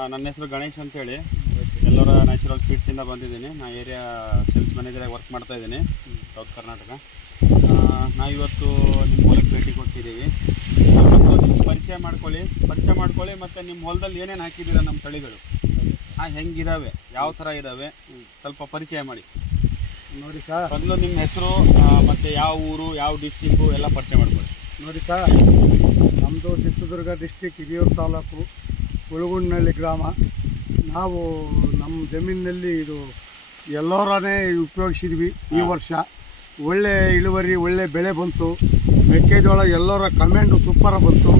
ನನ್ನ ಹೆಸರು ಗಣೇಶ್ ಅಂತೇಳಿ ಎಲ್ಲರ ನ್ಯಾಚುರಲ್ ಸೀಡ್ಸಿಂದ ಬಂದಿದ್ದೀನಿ. ನಾನು ಏರಿಯಾ ಸೇಲ್ಸ್ ಮ್ಯಾನೇಜರಾಗಿ ವರ್ಕ್ ಮಾಡ್ತಾ ಇದ್ದೀನಿ ಸೌತ್ ಕರ್ನಾಟಕ. ನಾವಿವತ್ತು ನಿಮ್ಮ ಹೊಲಕ್ಕೆ ಭೇಟಿ ಕೊಡ್ತಿದ್ದೀವಿ. ಪರಿಚಯ ಮಾಡ್ಕೊಳ್ಳಿ ಮತ್ತು ನಿಮ್ಮ ಹೊಲದಲ್ಲಿ ಏನೇನು ಹಾಕಿದ್ದೀರಾ ನಮ್ಮ ತಳಿಗಳು ಹೆಂಗಿದ್ದಾವೆ, ಯಾವ ಥರ ಇದ್ದಾವೆ ಸ್ವಲ್ಪ ಪರಿಚಯ ಮಾಡಿ. ನೋಡಿ ಸರ್, ಮೊದಲು ನಿಮ್ಮ ಹೆಸರು ಮತ್ತು ಯಾವ ಊರು, ಯಾವ ಡಿಸ್ಟಿಕ್ಕು ಎಲ್ಲ ಪರಿಚಯ ಮಾಡ್ಕೊಳ್ಳಿ. ನೋಡಿ ಸರ್, ನಮ್ಮದು ಚಿತ್ರದುರ್ಗ ಡಿಸ್ಟಿಕ್, ಹಿರಿಯೂರು ತಾಲೂಕು, ಉಳಗುಂಡನಹಳ್ಳಿ ಗ್ರಾಮ. ನಾವು ನಮ್ಮ ಜಮೀನಿನಲ್ಲಿ ಇದು ಎಲ್ಲೋರನೇ ಉಪಯೋಗಿಸಿದ್ವಿ. ಈ ವರ್ಷ ಒಳ್ಳೆ ಇಳುವರಿ, ಒಳ್ಳೆ ಬೆಳೆ ಬಂತು. ಮೆಕ್ಕೆಜೋಳ ಎಲ್ಲರ ಕಮೆಂಡು ಸೂಪರ ಬಂತು.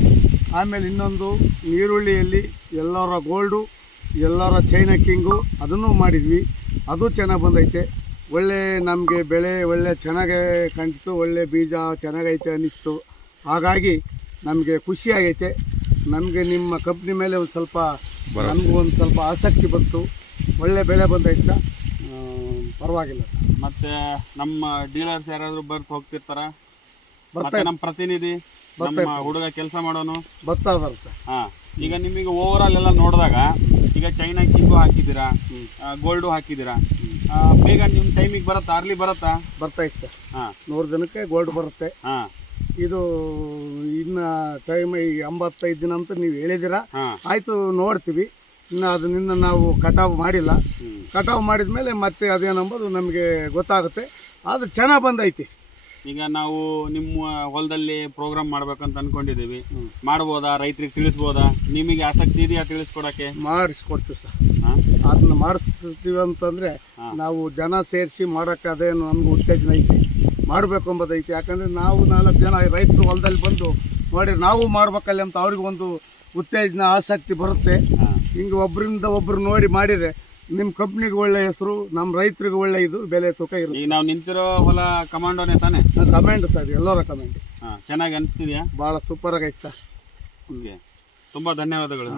ಆಮೇಲೆ ಇನ್ನೊಂದು ನೀರುಳ್ಳಿಯಲ್ಲಿ ಎಲ್ಲರ ಗೋಲ್ಡು, ಎಲ್ಲರ ಚೈನಾ ಕಿಂಗು ಅದನ್ನು ಮಾಡಿದ್ವಿ. ಅದು ಚೆನ್ನಾಗಿ ಬಂದೈತೆ. ಒಳ್ಳೆ ನಮಗೆ ಬೆಳೆ ಒಳ್ಳೆ ಚೆನ್ನಾಗೇ ಕಂಡಿತು. ಒಳ್ಳೆ ಬೀಜ ಚೆನ್ನಾಗೈತೆ ಅನ್ನಿಸ್ತು. ಹಾಗಾಗಿ ನಮಗೆ ಖುಷಿಯಾಗೈತೆ. ನಮಗೆ ನಿಮ್ಮ ಕಂಪ್ನಿ ಮೇಲೆ ಒಂದು ಸ್ವಲ್ಪ ನಮಗೂ ಒಂದು ಸ್ವಲ್ಪ ಆಸಕ್ತಿ ಬಂತು. ಒಳ್ಳೆ ಬೆಳೆ ಬಂದೈತೆ, ಪರವಾಗಿಲ್ಲ ಸರ್. ಮತ್ತು ನಮ್ಮ ಡೀಲರ್ಸ್ ಯಾರಾದರೂ ಬರ್ತು ಹೋಗ್ತಿರ್ತಾರ? ಮತ್ತೆ ನಮ್ಮ ಪ್ರತಿನಿಧಿ, ನಮ್ಮ ಹುಡುಗ ಕೆಲಸ ಮಾಡೋನು ಬರ್ತಾ ಇದಾರೆ ಸರ್. ಹಾಂ, ಈಗ ನಿಮಗೆ ಓವರ್ ಆಲ್ ಎಲ್ಲ ನೋಡಿದಾಗ ಈಗ ಚೈನಾ ಕಿಂಗು ಹಾಕಿದ್ದೀರಾ, ಗೋಲ್ಡು ಹಾಕಿದ್ದೀರಾ, ಬೇಗ ನಿಮ್ಮ ಟೈಮಿಗೆ ಬರುತ್ತಾ, ಅರ್ಲಿ ಬರುತ್ತಾ? ಬರ್ತೈತೆ ಸರ್. ಹಾಂ, 100 ದಿನಕ್ಕೆ ಗೋಲ್ಡ್ ಬರುತ್ತೆ. ಹಾಂ, ಇದು ಇನ್ನು ಟೈಮ್ 85 ದಿನ ಅಂತ ನೀವು ಹೇಳಿದ್ದೀರಾ. ಆಯಿತು, ನೋಡ್ತೀವಿ. ಇನ್ನು ಅದನ್ನ ನಾವು ಕಟಾವು ಮಾಡಿಲ್ಲ. ಕಟಾವು ಮಾಡಿದ ಮೇಲೆ ಮತ್ತೆ ಅದೇನಂಬೋದು ನಮಗೆ ಗೊತ್ತಾಗುತ್ತೆ. ಅದು ಚೆನ್ನಾಗಿ ಬಂದೈತಿ. ಈಗ ನಾವು ನಿಮ್ಮ ಹೊಲದಲ್ಲಿ ಪ್ರೋಗ್ರಾಮ್ ಮಾಡ್ಬೇಕಂತ ಅನ್ಕೊಂಡಿದ್ದೀವಿ. ಮಾಡ್ಬೋದಾ? ರೈತರಿಗೆ ತಿಳಿಸ್ಬೋದಾ? ನಿಮಗೆ ಆಸಕ್ತಿ ಇದೆಯಾ ತಿಳಿಸ್ಕೊಡಕ್ಕೆ? ಮಾಡಿಸ್ಕೊಡ್ತೀವಿ ಸರ್. ಅದನ್ನ ಮಾಡಿಸ್ತೀವಿ ಅಂತಂದ್ರೆ ನಾವು ಜನ ಸೇರಿಸಿ ಮಾಡೋಕ್ಕೆ ಅದೇನು ನಮ್ಗೆ ಉತ್ತೇಜನ ಐತಿ, ಮಾಡಬೇಕು ಎಂಬುದೈತಿ. ಯಾಕಂದರೆ ನಾವು 4 ಜನ ರೈತರು ಹೊಲದಲ್ಲಿ ಬಂದು ನೋಡಿ ನಾವು ಮಾಡ್ಬೇಕಲ್ಲ ಅಂತ ಅವ್ರಿಗೊಂದು ಉತ್ತೇಜನ, ಆಸಕ್ತಿ ಬರುತ್ತೆ. ಹಿಂಗೆ ಒಬ್ಬರಿಂದ ಒಬ್ಬರು ನೋಡಿ ಮಾಡಿದರೆ ನಿಮ್ಮ ಕಂಪ್ನಿಗೆ ಒಳ್ಳೆ ಹೆಸರು, ನಮ್ಮ ರೈತರಿಗೆ ಒಳ್ಳೆ ಇದು ಬೆಲೆ ತೂಕ ಇರುತ್ತೆ. ಈಗ ನಾವು ನಿಂತಿರೋ ಹೊಲ ಕಮಾಂಡೋನೇ ತಾನೆ? ಕಮೆಂಟ್ ಸರ್, ಎಲ್ಲರ ಕಮೆಂಟ್. ಚೆನ್ನಾಗಿ ಅನಿಸ್ತಿದ್ಯಾ? ಭಾಳ ಸೂಪರ್ ಆಗೈತೆ ಸರ್. ಓಕೆ, ತುಂಬ ಧನ್ಯವಾದಗಳು.